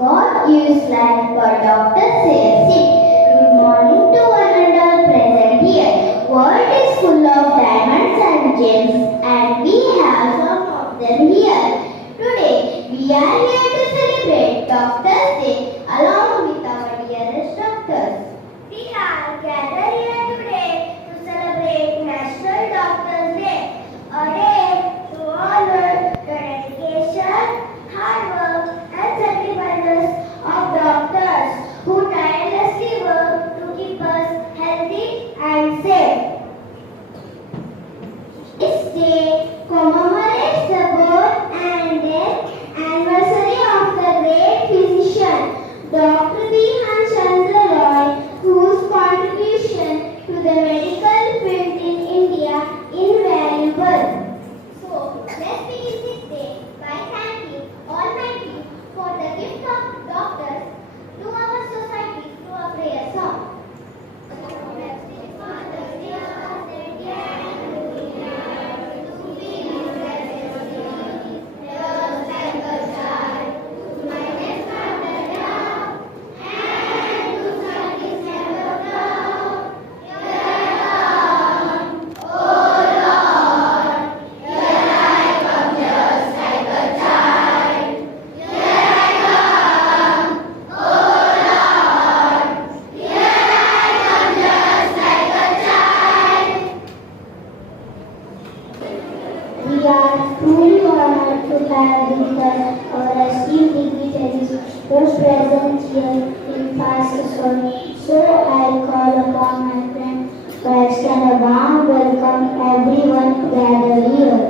God gives life, but doctor says it. Good morning to one and all present here. World is full of diamonds and gems, and we have some of them here. Today, we are here to celebrate Doctors' Day along with our dearest doctors. We are gathered here today to celebrate National Doctors' Day, a day to honor the dedication, hard work, and sacrifices of doctors who tirelessly work to keep us healthy and safe. This day commemorates the birth and death anniversary of the great physician, Dr. B. Chandra Roy, whose contribution to the medical field in India is invaluable. So, let's begin this day by thanking Almighty for the gift of doctors to our society through a prayer song. We are truly honored to have with us our esteemed dignitaries who present here in Pakistan. So I call upon my friend to extend a warm welcome everyone gathered here.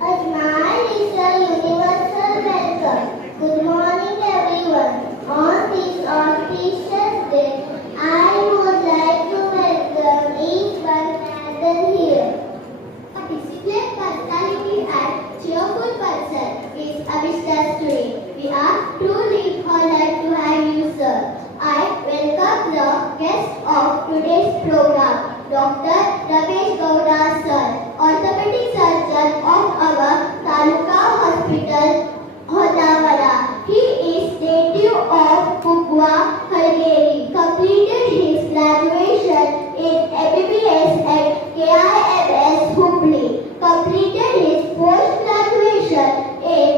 A smile is a universal welcome. Good morning everyone. On this auspicious day, I would like to welcome each one gathered here. A disciplined personality and cheerful person is Avishtas today. We are truly honored to have you, sir. I welcome the guest of today's program, Dr. Ramesh Gowda, sir, orthopedic surgeon of our Taluka Hospital, Hodawara. He is native of Kukwa, Hargeri. Completed his graduation in MBBS at KIMS Hubli. Completed his post-graduation in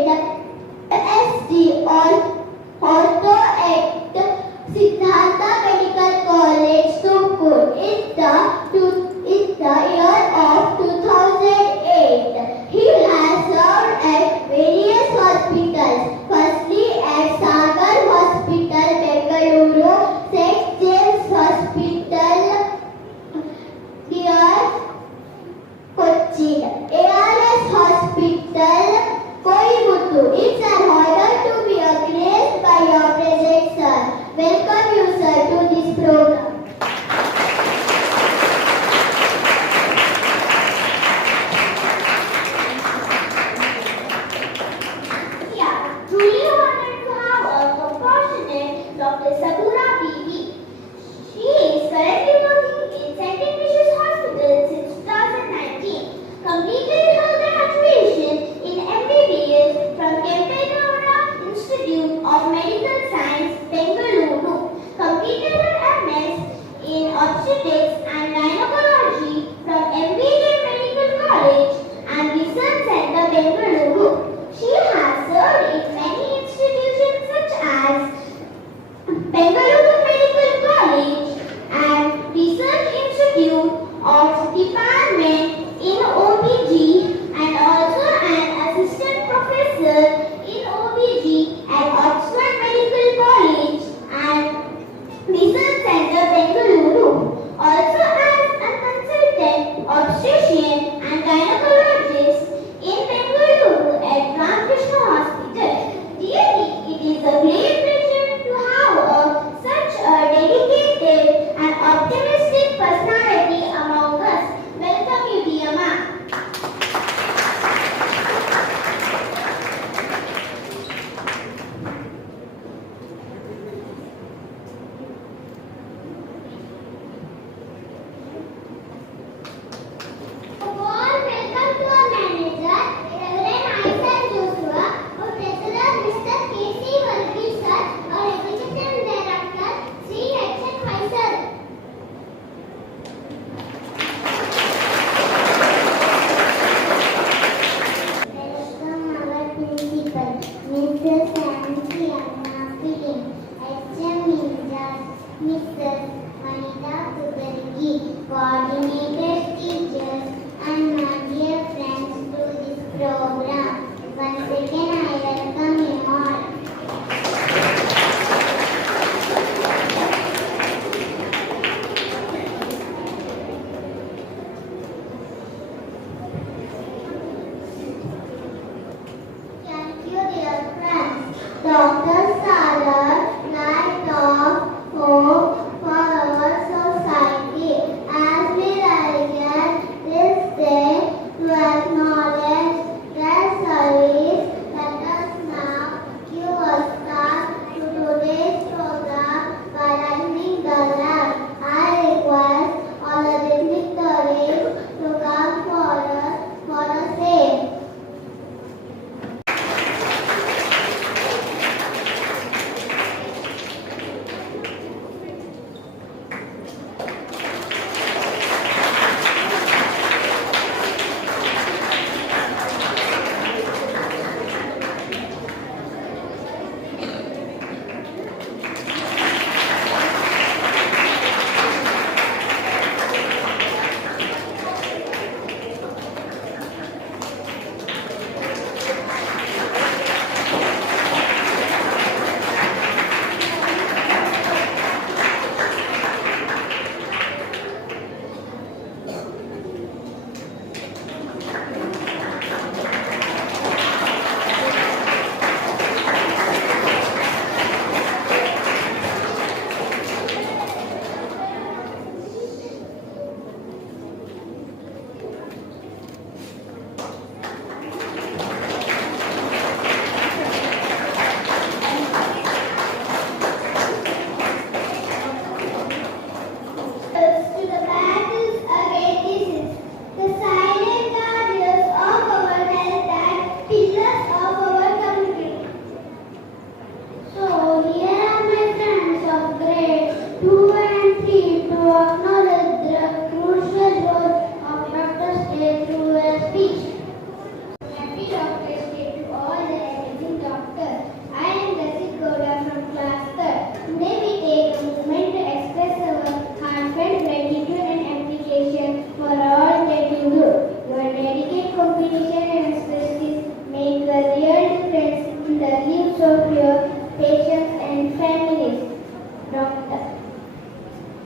millions of your patients and families.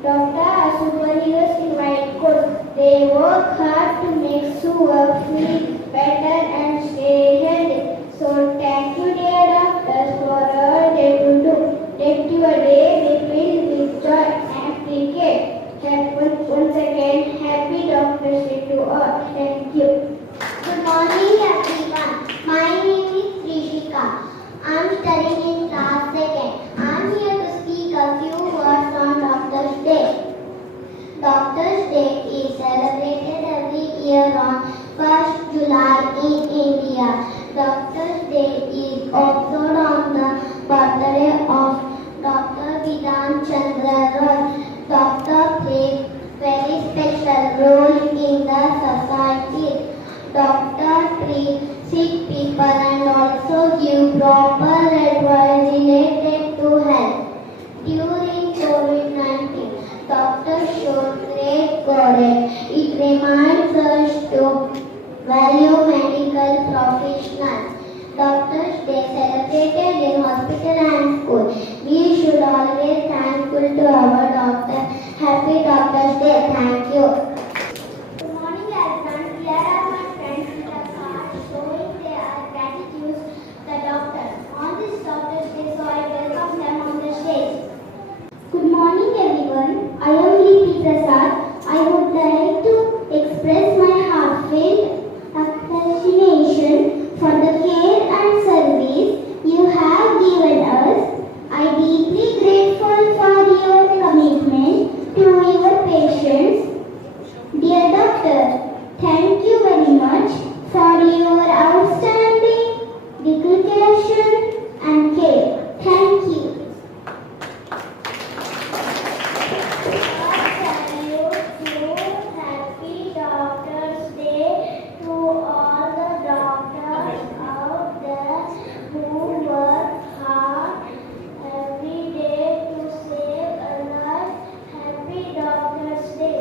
Doctor are superheroes in white coats. They work hard to make sure feel better and stay healthy. So thank you, dear doctors, for all they do. Let your day be filled with joy and cricket. Once again, happy Doctors Day to all. Thank you. Good morning, everyone. My name is Trishika. I am studying in class 2nd. I am here to speak a few words on Doctors Day. Doctors Day is celebrated every year on 1st July in India. Doctors Day is also on the birthday of Dr. Bidhan Chandra Roy. Doctor plays very special role in the society. Doctor treats sick people and also give proper advice related to health. During COVID-19, doctors showed great courage. It reminds us to value medical professionals. Doctors Day celebrated in hospital and school. We should always thankful to our doctor. Happy Doctors Day. Thank you. Good morning, everyone. Here are my friends with a card showing their gratitude to the doctors. On this Doctors Day, so I welcome them on the stage. Good morning, everyone. I am Lipi Prasad. I would like to express my heartfelt appreciation for the care and service you have given us. I am deeply grateful for your commitment to your patients. Dear doctor, thank you very much for your outstanding dedication and care. Thank you. Happy Doctors Day to all the doctors out there who work hard every day to save a life. Happy Doctors Day.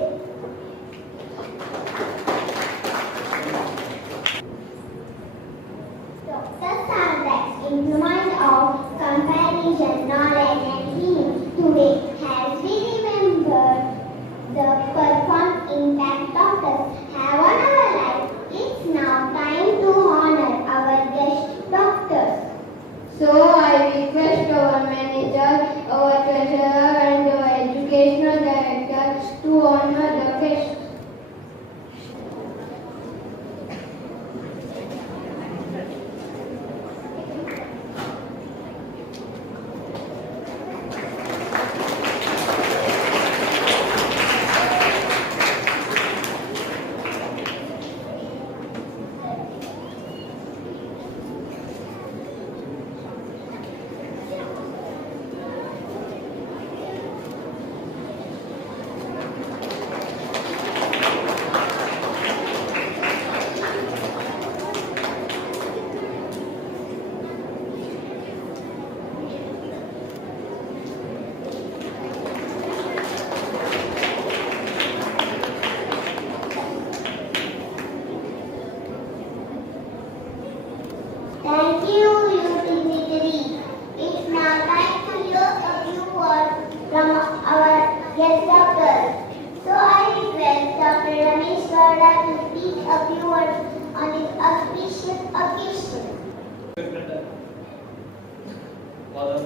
Doctors are the instrument of comparison, knowledge and healing. Today, as we remember the profound impact doctors have on our life, it's now time to honor our guest doctors. So I request our manager, our treasurer and our educational director to honor the guests. Thank you, you dignitary. It's now time to hear a few words from our guest doctors. So I request Dr. Ramesh Gowda to speak a few words on this auspicious occasion. Father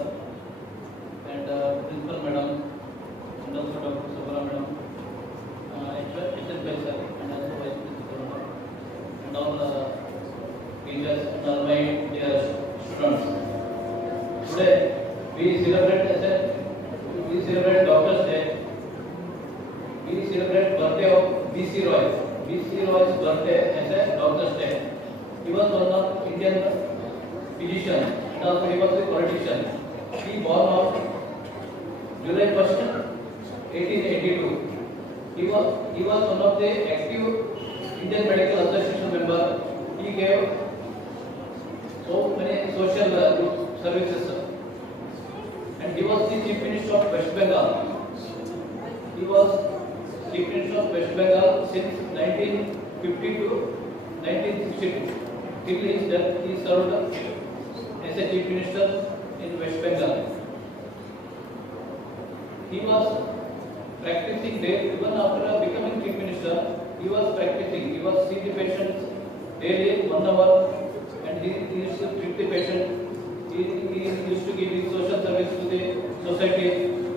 and Principal Madam and also Dr. Subra Madam, HSL sir and also Vice Principal Madam and all teachers and all my dear students. Today we celebrate Doctors Day. We celebrate birthday of B.C. Roy. B.C. Roy's birthday as a Doctors Day. He was one of Indian physician and also he was a politician. He born on July 1st, 1882. He was one of the active Indian Medical Association member. He gave so many social services. And he was the Chief Minister of West Bengal. He was Chief Minister of West Bengal since 1950 to 1962. Till his death, he served as a Chief Minister in West Bengal. He was practicing there even after becoming Chief Minister. He was practicing. He was see the patients daily 1 hour, and he used to treat the patient. He used to give his social service to the society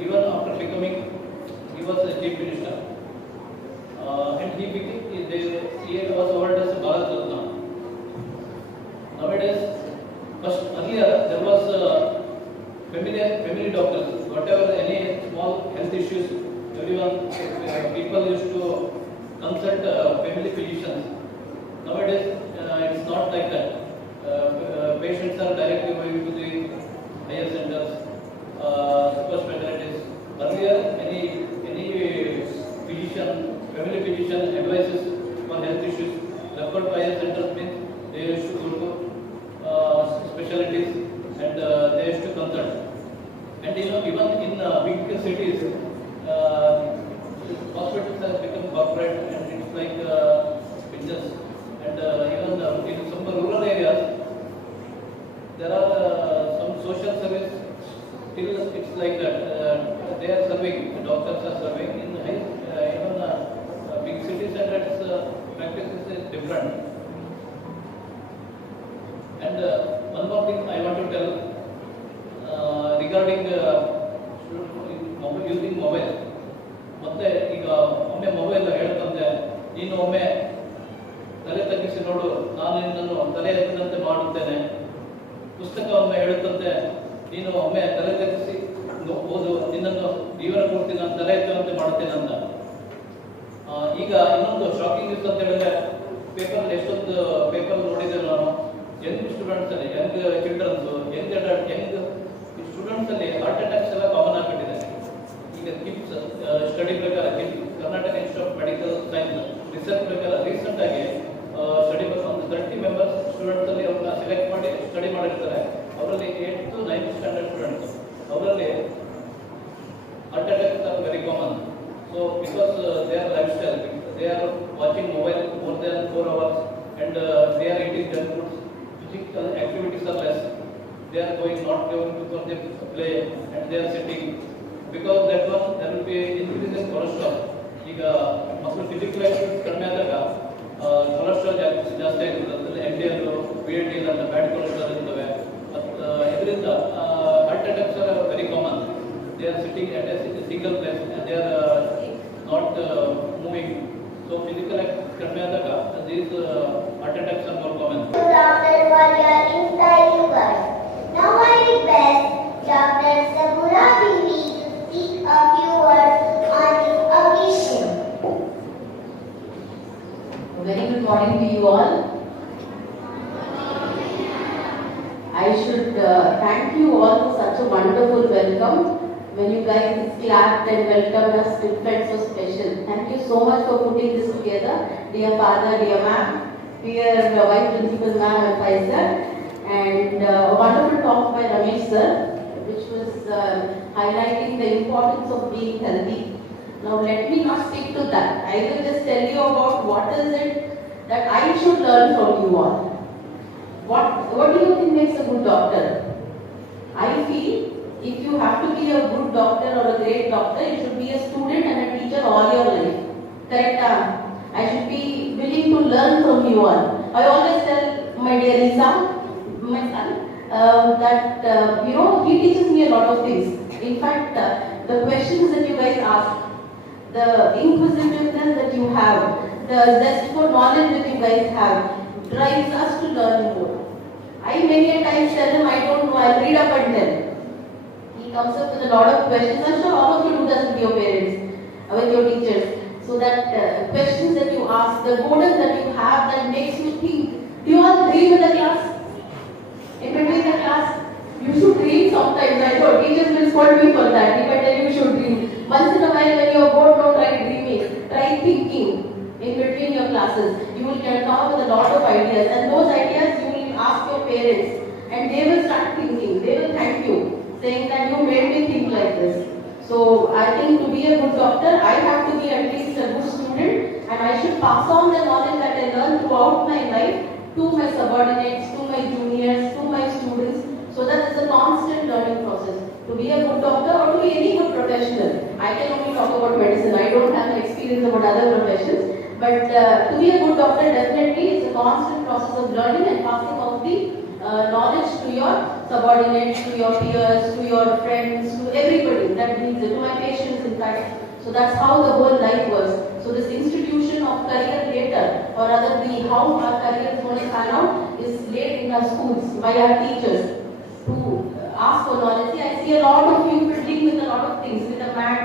even after becoming. He was a Chief Minister, and he was awarded as Bharat Ratna. Nowadays, earlier there was family doctors. Whatever any small health issues, everyone people used to consult family physicians. Nowadays, it's not like that. Patients are directly going to the higher centers, super specialties. Earlier, any physician, family physician advices for health issues referred to higher centers means they used to go to specialties and they used to consult. And even in big cities, hospitals have become corporate and it's like business. And even in some rural areas, there are some social service. Still, it's like that. They are serving. The doctors are serving in even big cities, and its practice is different. And one more thing I want to tell regarding using mobile. ಮತ್ತೆ ಈಗ ಒಮ್ಮೆ mobile ಹೇಳ್ತಂದೆ, ನೀನು ಒಮ್ಮೆ ತಲೆ ತಗ್ಗಿಸಿ ನೋಡು, ನಾನು ನಿನ್ನನ್ನು ತಲೆ ಎತ್ತದಂತೆ ಮಾಡುತ್ತೇನೆ. ಪುಸ್ತಕವನ್ನು ಹೇಳುತ್ತಂತೆ, ನೀನು ಒಮ್ಮೆ ತಲೆ ತಗ್ಗಿಸಿ ಓದು, ನಿನ್ನನ್ನು ಜೀವನ ಪೂರ್ತಿ ನಾನು ತಲೆ ಎತ್ತುವಂತೆ ಮಾಡುತ್ತೇನೆ ಅಂತ. ಈಗ ಇನ್ನೊಂದು ಶಾಕಿಂಗ್ ನ್ಯೂಸ್ ಅಂತ ಹೇಳಿದ್ರೆ, ಪೇಪರ್ ಎಷ್ಟೊಂದು ಪೇಪರ್ ನೋಡಿದ್ದೇನೆ ನಾನು. ಯಂಗ್ ಸ್ಟೂಡೆಂಟ್ಸ್ ಅಲ್ಲಿ, ಯಂಗ್ ಚಿಲ್ಡ್ರನ್ಸ್, ಯಂಗ್ ಸ್ಟೂಡೆಂಟ್ಸ್ ಅಲ್ಲಿ ಹಾರ್ಟ್ ಅಟ್ಯಾಕ್ಸ್ ಎಲ್ಲ ಕಾಮನ್ ಆಗಿಬಿಟ್ಟಿದೆ. ಈಗ ಕಿಮ್ಸ್ ಸ್ಟಡಿ ಪ್ರಕಾರ, Karnataka institute of medical science research ಪ್ರಕಾರ ರೀಸೆಂಟ್ ಆಗಿ ಸ್ಟಡಿ ಒಂದು 30 ಮೆಂಬರ್ಸ್ ಸ್ಟೂಡೆಂಟ್ಸ್ ಅಲ್ಲಿ ಅವ್ರನ್ನ ಸೆಲೆಕ್ಟ್ ಮಾಡಿ ಸ್ಟಡಿ ಮಾಡಿರ್ತಾರೆ. ಅವರಲ್ಲಿ 8th to 9th standard students, ಅವರಲ್ಲಿ heart attacks are very common. So because their lifestyle, they are watching mobile more than 4 hours and they are eating junk foods. Physical activities are less. They are not going to for the play and they are sitting. Because that one, there will be increase in cholesterol. ಈಗ ಮಕ್ಕಳು physical activity ಕಡಿಮೆ ಆದಾಗ cholesterol ಜಾಸ್ತಿ ಆಗಿರ್ತದೆ. LDL, VLDL ಅಂತ bad cholesterol ಇರ್ತವೆ. ಮತ್ತು ಇದರಿಂದ heart attacks are very common. They are sitting at a single place and they are not moving. So physical activity ಕಡಿಮೆ ಆದಾಗ these heart attacks are more common. Doctor, for your inspiring words. Now I request Dr. Sabura Bibi to speak a few words on this occasion. Very good morning to you all. I should thank you all for such a wonderful welcome. When you guys clapped and welcomed us, it felt so special. Thank you so much for putting this together, dear father, dear ma'am, dear vice principal ma'am and vice sir, and a wonderful talk by Ramesh sir, which was highlighting the importance of being healthy. Now let me not stick to that. I will just tell you about what is it that I should learn from you all. What do you think makes a good doctor? I feel if you have to be a good doctor or a great doctor, you should be a student and a teacher all your life. Correct? I should be willing to learn from you all. I always tell my dear Isa, my son, that he teaches me a lot of things. In fact, the questions that you guys ask, the inquisitiveness that you have, the zest for knowledge that you guys have, drives us to learn more. I many a times tell him, I don't know, I'll read up and tell. He comes up with a lot of questions. I'm sure all of you do that with your parents, with your teachers. So that questions that you ask, the boredom that you have that makes you think. Do you all dream in the class? In between the class? You should dream sometimes. I know teachers will scold me for that. If I tell you should dream. Once in a while when you are bored, don't try dreaming. Try thinking in between your classes. You will come up with a lot of ideas. And those ideas you will ask your parents. And they will start thinking. They will thank you, saying that you made me think like this. So I think to be a good doctor, I have to be at least a good student, and I should pass on the knowledge that I learned throughout my life to my subordinates, to my juniors, to my students, So that is a constant learning process. To be a good doctor or to be any good professional. I can only talk about medicine. I don't have an experience about other professions. But to be a good doctor definitely is a constant process of learning and passing of the knowledge to your subordinates, to your peers, to your friends, to everybody that needs it, to my patients in fact. So that's how the whole life works. So this institution of career later, or rather the how our career is going to pan out, is laid in our schools by our teachers to ask for knowledge. See, I see a lot of you fiddling with a lot of things, with a mat,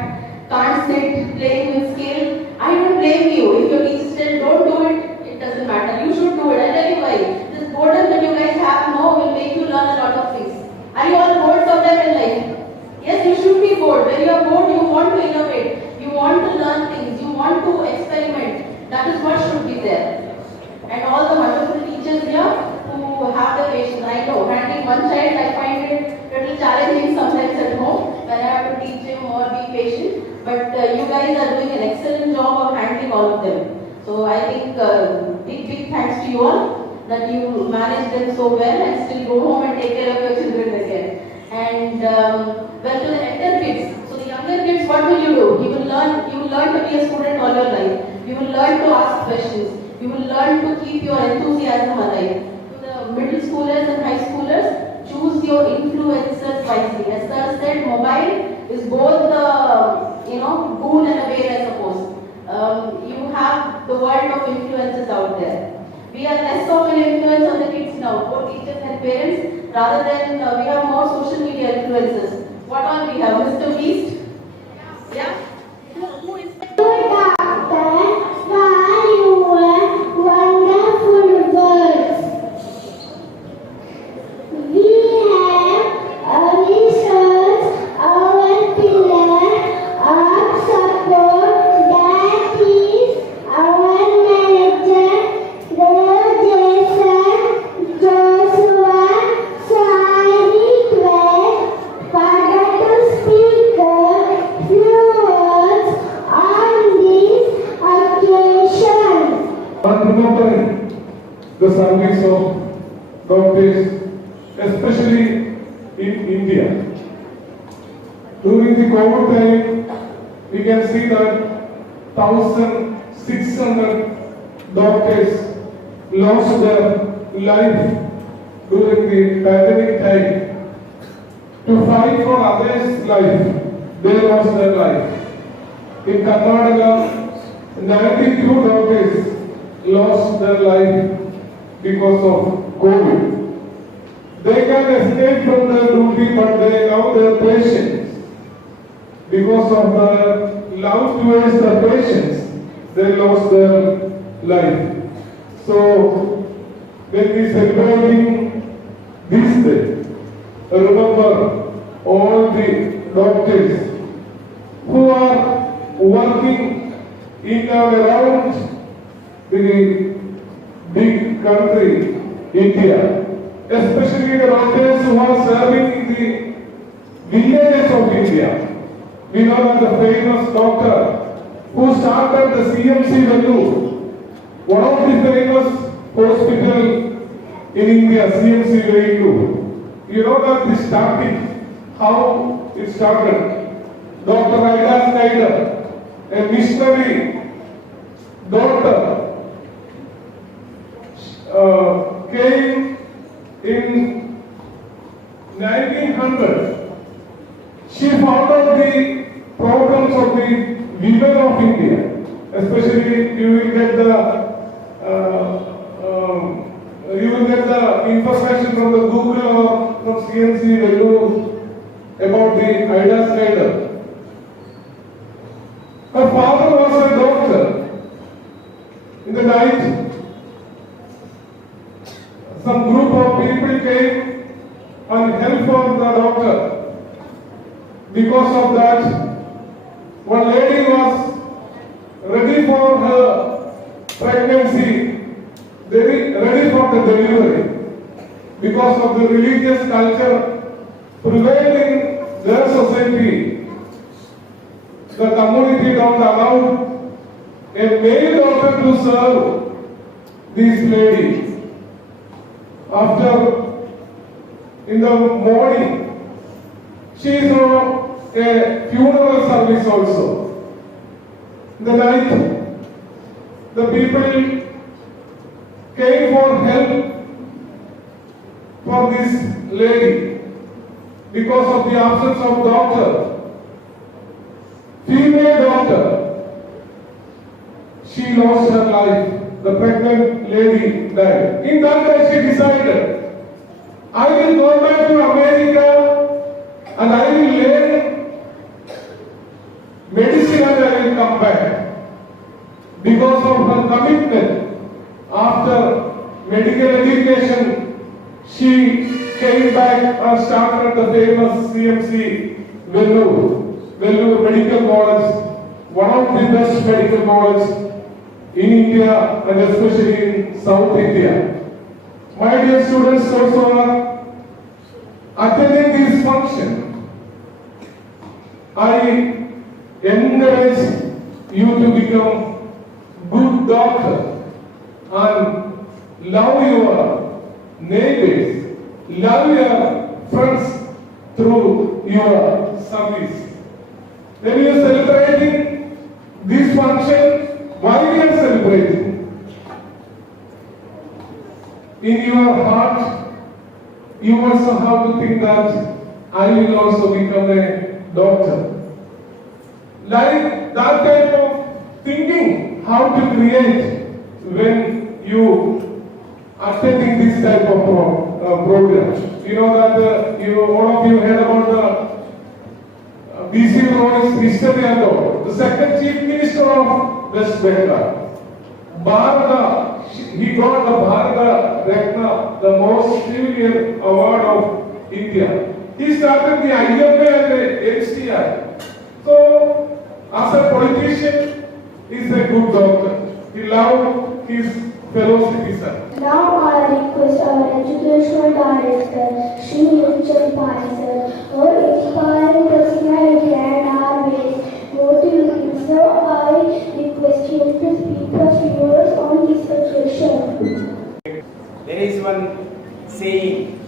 can't sit, playing with scale. I don't blame you. If your teachers tell don't do it, it doesn't matter. You should do it. I'll tell you why. This boredom that you guys have now will make you learn a lot of things. Are you all bored somewhere in life? Yes, you should be bored. When you are bored, you want to innovate. You want to learn things. You want to experiment. That is what should be there. And all the wonderful teachers here who have the patience. I know, handling one child, I find it a little challenging sometimes at home when I have to teach him or be patient. But you guys are doing an excellent job of handling all of them. So I think big thanks to you all that you manage them so well and still go home and take care of your children again. And well, to the elder kids, so the younger kids, what will you do? You will learn to be a student all your life. You will learn to ask questions. You will learn to keep your enthusiasm alive. To the middle schoolers and high schoolers, choose your influencers wisely. As sir said, mobile is both boon and a bane, I suppose. You have the world of influences out there. We are less of an influence on the kids now, both teachers and parents, rather than we have more social media influencers. What all we have? Mr. Beast? Yeah? Who is Doctor, for your wonderful words. We have researched our pillar of support, that is our manager, Jason, Joshua, Sari, Father to speak a few words on this occasion. On remembering the service of doctors, especially in India. During the COVID time, we can see that 1,600 doctors lost their life during the pandemic time. To fight for others' life, they lost their life. In Karnataka, 92 doctors lost their life because of COVID. They can escape from their duty, but they love their patients. Because of the love towards the patients, they lost their life. So, when we celebrating this day, remember all the doctors who are working in and around the big country, India, especially the doctors who are serving in the villages of India. We know that the famous doctor who started the CMC Vellore, one of the famous hospital in India, CMC Vellore. You know that the starting, how it started. Dr. Ida Snyder, a missionary doctor, came in 1900. She found out the problems of the women of India. Especially, you will get the information from the Google or from CNC Vellore about the Ida Snyder. Her father was a doctor. In the night, some group of people came and helped for the doctor. Because of that, one lady was ready for her pregnancy, ready for the delivery. Because of the religious culture prevailing in their society, the community don't allow a male doctor to serve this lady. After in the morning. She is on a funeral service also. In the night, the people came for help for this lady because of the absence of doctor. Female doctor, she lost her life. The pregnant lady died. In that day she decided, I will go back to America and I will learn medicine and I will come back. Because of her commitment, after medical education, she came back and started the famous CMC Vellore Medical College, one of the best medical colleges in India and especially in South India. My dear students also are attending this function. I encourage you to become good doctor and love your neighbors, love your friends through your service. When you are celebrating this function, why we are celebrating? In your heart, you also have to think that I will also become a doctor. Like that type of thinking, how to create when you are attending this type of program. You know that all of you heard about the B.C. Roy's history and all. The second chief minister of West Bengal, Bharata, he got the Bharata Ratna, the most civilian award of India. He started the IMA and the HTI. So, as a politician, he is a good doctor. He loved his fellow citizens. Now I request our educational director, Shri Richard Paisar, for inspiring personality and our ways motivating. So I request him to speak a few words on this occasion. There is one saying,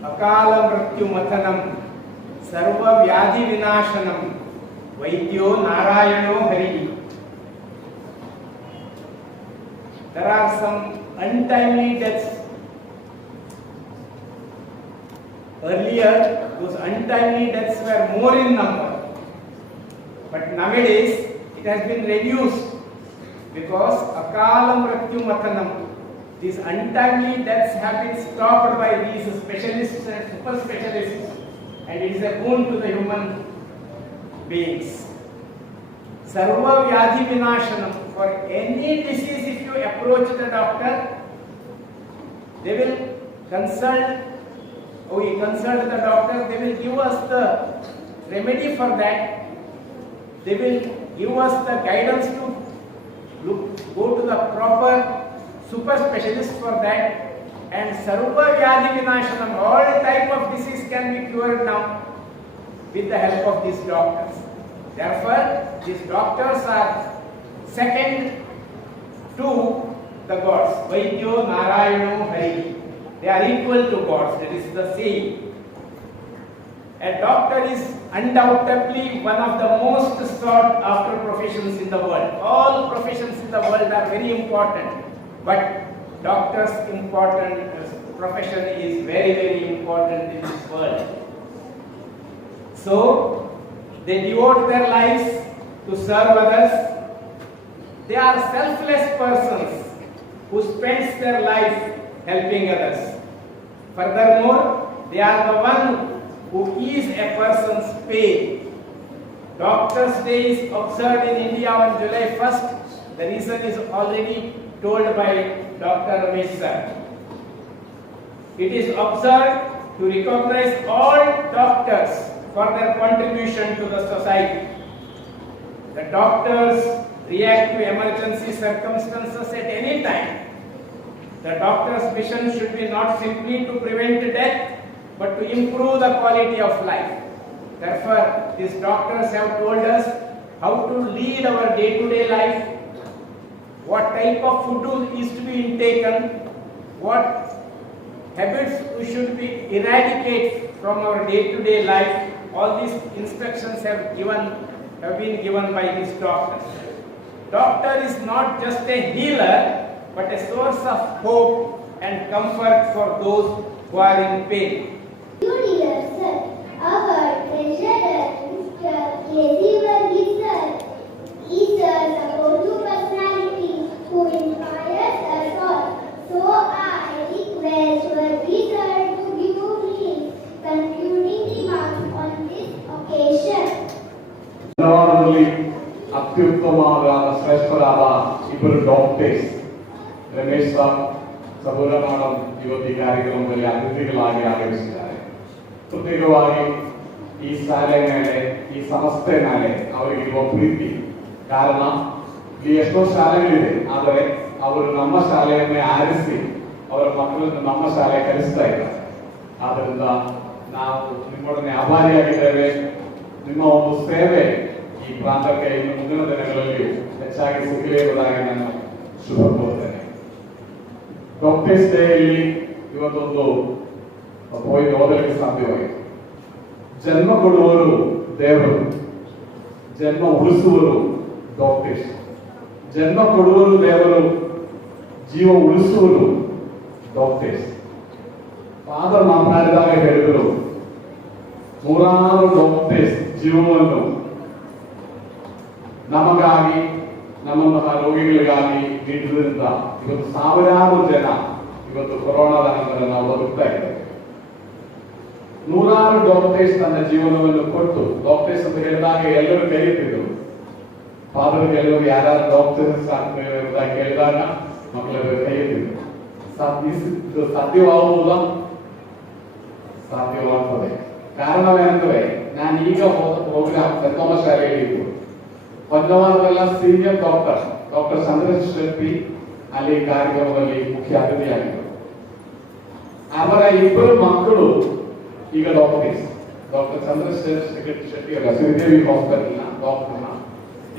Akala Mrityu Mathanam Sarva Vyadhi Vinashanam Vaidyo Narayano Hari. There are some untimely deaths. Earlier, those untimely deaths were more in number. But nowadays, it has been reduced because Akala Mrityu Mathanam. These untimely deaths have been stopped by these specialists and super specialists, and it is a boon to the human beings. Sarva Vyadhi Vinashanam. For any disease, if you approach the doctor, they will consult the doctor, they will give us the remedy for that. They will give us the guidance to go to the proper super specialist for that. And Sarva Vyadhi Vinashanam, all type of disease can be cured now with the help of these doctors. Therefore, these doctors are second to the gods. Vaidyo Narayano Hari. They are equal to gods. That is the saying. A doctor is undoubtedly one of the most sought after professions in the world. All professions in the world are very important, but doctor's profession is very, very important in this world. So, they devote their lives to serve others. They are selfless persons who spend their life helping others. Furthermore, they are the one who is a person's pain. Doctor's Day is observed in India on July 1st. The reason is already told by Dr. Ramesh sir. It is observed to recognize all doctors for their contribution to the society. The doctors react to emergency circumstances at any time. The doctor's mission should be not simply to prevent death, but to improve the quality of life. Therefore, these doctors have told us how to lead our day-to-day life, what type of food is to be intaken, what habits we should be eradicate from our day-to-day life. All these instructions have been given by this doctor. Doctor is not just a healer, but a source of hope and comfort for those who are in pain. Dear sir, our treasurer, Mr. Laziver Lizard, is a supportive personality who inspires us all. So I request your Lizard to give his concluding remarks on this occasion. ಧಾರವಾಡದಲ್ಲಿ ಅತ್ಯುತ್ತಮವಾದ ಶ್ರೇಷ್ಠರಾದ ಇಬ್ಬರು doctors Ramesh Sab ಸಬೂರ madam ಇವತ್ತು ಈ ಕಾರ್ಯಕ್ರಮದಲ್ಲಿ ಅತಿಥಿಗಳಾಗಿ ಆಗಮಿಸಿದ್ದಾರೆ. ಪ್ರತ್ಯೇಕವಾಗಿ ಈ ಶಾಲೆ ಮೇಲೆ ಈ ಸಂಸ್ಥೆ ಮೇಲೆ ಅವರಿಗಿರುವ ಪ್ರೀತಿ ಕಾರಣ ಇಲ್ಲಿ ಎಷ್ಟೋ ಶಾಲೆಗಳಿದೆ, ಆದರೆ ಅವರು ನಮ್ಮ ಶಾಲೆಯನ್ನೇ ಆರಿಸಿ ಅವರ ಮಕ್ಕಳನ್ನು ನಮ್ಮ ಶಾಲೆ ಕಲಿಸ್ತಾ ಇದ್ದಾರೆ. ಆದ್ದರಿಂದ ನಾವು ನಿಮ್ಮೊಡನೆ ಆಭಾರಿಯಾಗಿದ್ದೇವೆ. ನಿಮ್ಮ ಒಂದು ಸೇವೆ ಈ ಪ್ರಾಂತಕ್ಕೆ ಇನ್ನು ಮುಂದಿನ ದಿನಗಳಲ್ಲಿ ಹೆಚ್ಚಾಗಿ ಸಿಗಲೇ ಎಂಬುದಾಗಿ ನಾನು ಶುಭ ಕೋರುತ್ತೇನೆ. ಡಾಕ್ಟರ್ಸ್ ಡೇ ಇಲ್ಲಿ ಇವತ್ತೊಂದು ಹೋಗಿ ಓದಲಿಕ್ಕೆ ಸಾಧ್ಯವಾಯಿತು. ಜನ್ಮ ಕೊಡುವವರು ದೇವರು, ಜನ್ಮ ಉಳಿಸುವರು ಡಾಕ್ಟರ್ಸ್. ಜನ್ಮ ಕೊಡುವರು ದೇವರು, ಜೀವ ಉಳಿಸುವರು ಡಾಕ್ಟರ್ಸ್. ಫಾದರ್ ಮಾತನಾಡಿದಾಗ ಹೇಳಿದರು, ನೂರಾರು ಡಾಕ್ಟರ್ಸ್ ಜೀವವನ್ನು ನಮಗಾಗಿ ನಮ್ಮಂತಹ ರೋಗಿಗಳಿಗಾಗಿ ನೀಡಿದ್ರಿಂದ ಇವತ್ತು ಸಾವಿರಾರು ಜನ ಇವತ್ತು ಕೊರೋನಾದ ನಂತರ ನಾವು ಬದುಕ್ತಾ ಇದ್ದೇವೆ. ನೂರಾರು ಡಾಕ್ಟರ್ಸ್ ತನ್ನ ಜೀವನವನ್ನು ಕೊಟ್ಟು, ಡಾಕ್ಟರ್ಸ್ ಅಂತ ಹೇಳಿದಾಗ ಎಲ್ಲರೂ ಕರೀತಿದ್ರು. ಫಾದರ್ ಕೆಲವರು ಯಾರು ಡಾಕ್ಟರ್ಸ್ ಎಂಬುದಾಗಿ ಕೇಳಿದಾಗ ಮಕ್ಕಳು ಕರೀತಿದ್ರು. ಸಾಧ್ಯವಾಗುವುದ ಸಾಧ್ಯವಾಗ್ತದೆ. ಕಾರಣವೇನೆಂದರೆ ನಾನು ಈಗ ಪ್ರೋಗ್ರಾಮ್ ಪ್ರಥಮ ಶಾಲೆಯಲ್ಲಿ ಇದ್ದು ಪಂಜವಾರದಲ್ಲ ಸೀನಿಯರ್ ಡಾಕ್ಟರ್ ಚಂದ್ರಶೇಖರ್ ಶೆಟ್ಟಿ ಅಲ್ಲಿ ಕಾರ್ಯಕ್ರಮದಲ್ಲಿ ಮುಖ್ಯ ಅತಿಥಿಯಾಗಿದ್ದರು. ಅವರ ಇಬ್ಬರು ಮಕ್ಕಳು ಈಗ ಡಾಕ್ಟರ್ಸ್. ಡಾಕ್ಟರ್ ಚಂದ್ರಶೇಖರ್ ಶೆಟ್ಟಿ ಅವರ ಶ್ರೀದೇವಿ ಹಾಸ್ಪಿಟಲ್ನ ಡಾಕ್ಟರ್ನ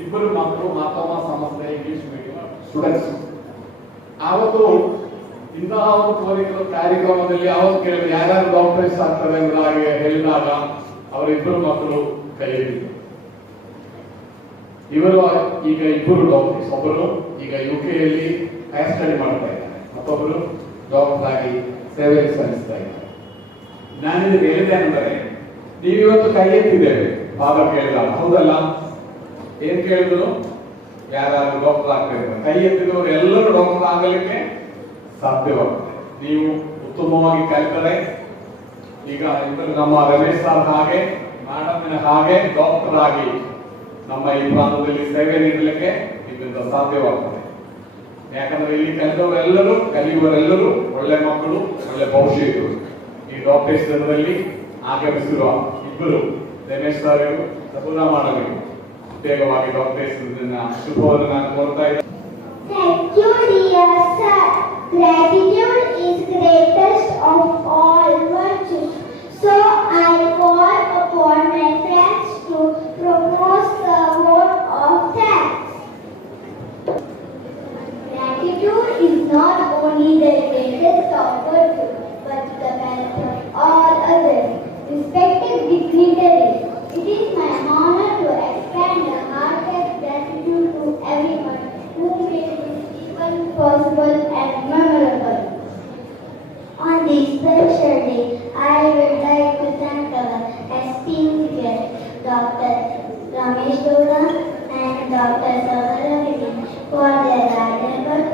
ಇಬ್ಬರು ಮಕ್ಕಳು ಮಾತಮ್ಮ ಸಂಸ್ಥೆ ಇಂಗ್ಲಿಷ್ ಮೀಡಿಯಂ ಸ್ಟೂಡೆಂಟ್ಸ್. ಆವತ್ತು ಇಂತಹ ಒಂದು ಕಾರ್ಯಕ್ರಮದಲ್ಲಿ ಅವತ್ತು ಕೇಳಿದ್ರು ಯಾರ್ಯಾರು ಡಾಕ್ಟರ್ಸ್ ಆಗ್ತವೆ ಎಂಬುದಾಗಿ ಹೇಳಿದಾಗ ಅವರಿಬ್ಬರು ಮಕ್ಕಳು ಕೈ ಎತ್ತಿದ್ರು. ಇವರು ಈಗ ಇಬ್ಬರು ಡಾಕ್ಟರ್ಸ್. ಒಬ್ಬರು ಈಗ ಯುಕೆಯಲ್ಲಿ ಹೈಯರ್ ಸ್ಟಡಿ ಮಾಡ್ತಾ ಇದ್ದಾರೆ, ಮತ್ತೊಬ್ಬರು ಡಾಕ್ಟರ್ ಆಗಿ ಸೇವೆ ಸಲ್ಲಿಸ್ತಾ ಇದ್ದಾರೆ. ನಾನು ಇದಕ್ಕೆ ಹೇಳಿದೆ ಅಂದರೆ, ನೀವಿವತ್ತು ಕೈ ಎತ್ತಿದ್ದೇವೆ ಫಾದರ್ ಕೇಳಿದಾಗ, ಹೌದಲ್ಲ? ಏನ್ ಕೇಳಿದ್ರು? ಯಾರು ಡಾಕ್ಟರ್ ಆಗ್ತಾ ಇದ್ದಾರೆ? ಕೈ ಎತ್ತಿದವರು ಎಲ್ಲರೂ ಡಾಕ್ಟರ್ ಆಗಲಿಕ್ಕೆ ಸಾಧ್ಯವಾಗ್ತದೆ. ನೀವು ಉತ್ತಮವಾಗಿ ಕಲಿತರೆ ಈಗ ಇಬ್ಬರು ನಮ್ಮ ರಮೇಶ್ ಸರ್ ಹಾಗೆ ಮೇಡಮ್ನ ಹಾಗೆ ಡಾಕ್ಟರ್ ಆಗಿ ನಮ್ಮ ಈ ಪ್ರಾಂತದಲ್ಲಿ ಸೇವೆ ನೀಡಲಿಕ್ಕೆ ಇದರಿಂದ ಸಾಧ್ಯವಾಗ್ತದೆ. ಯಾಕಂದ್ರೆ ಇಲ್ಲಿ ಕಲಿತವರೆಲ್ಲರೂ ಕಲಿಯುವರೆಲ್ಲರೂ ಒಳ್ಳೆ ಮಕ್ಕಳು, ಒಳ್ಳೆ ಭವಿಷ್ಯಗಳು. ಈ ಡಾಕ್ಟರ್ಸ್ ಜನರಲ್ಲಿ ಆಗಮಿಸಿರುವ ಇಬ್ಬರು ರಮೇಶ್ ಸರ್ ಸಪೂರ ಮಾಡಬೇಕು ಬೇಗವಾಗಿ ಡಾಕ್ಟರ್ಸ್ ಶುಭವನ್ನು ನಾನು ಕೋರ್ತಾ ಇದ್ದೇನೆ. Thank you, dear sir. Gratitude is greatest of all virtues. So I call upon my friends to propose the vote of thanks. Gratitude is not only the greatest of virtues, but the best of all others. Respected dignitaries, it is my honor to extend a heartiest gratitude to everyone who made this event possible and memorable. On this special day, I would like to thank our esteemed guests, Dr. Ramesh Gowda and Dr. Savaramathi, for their valuable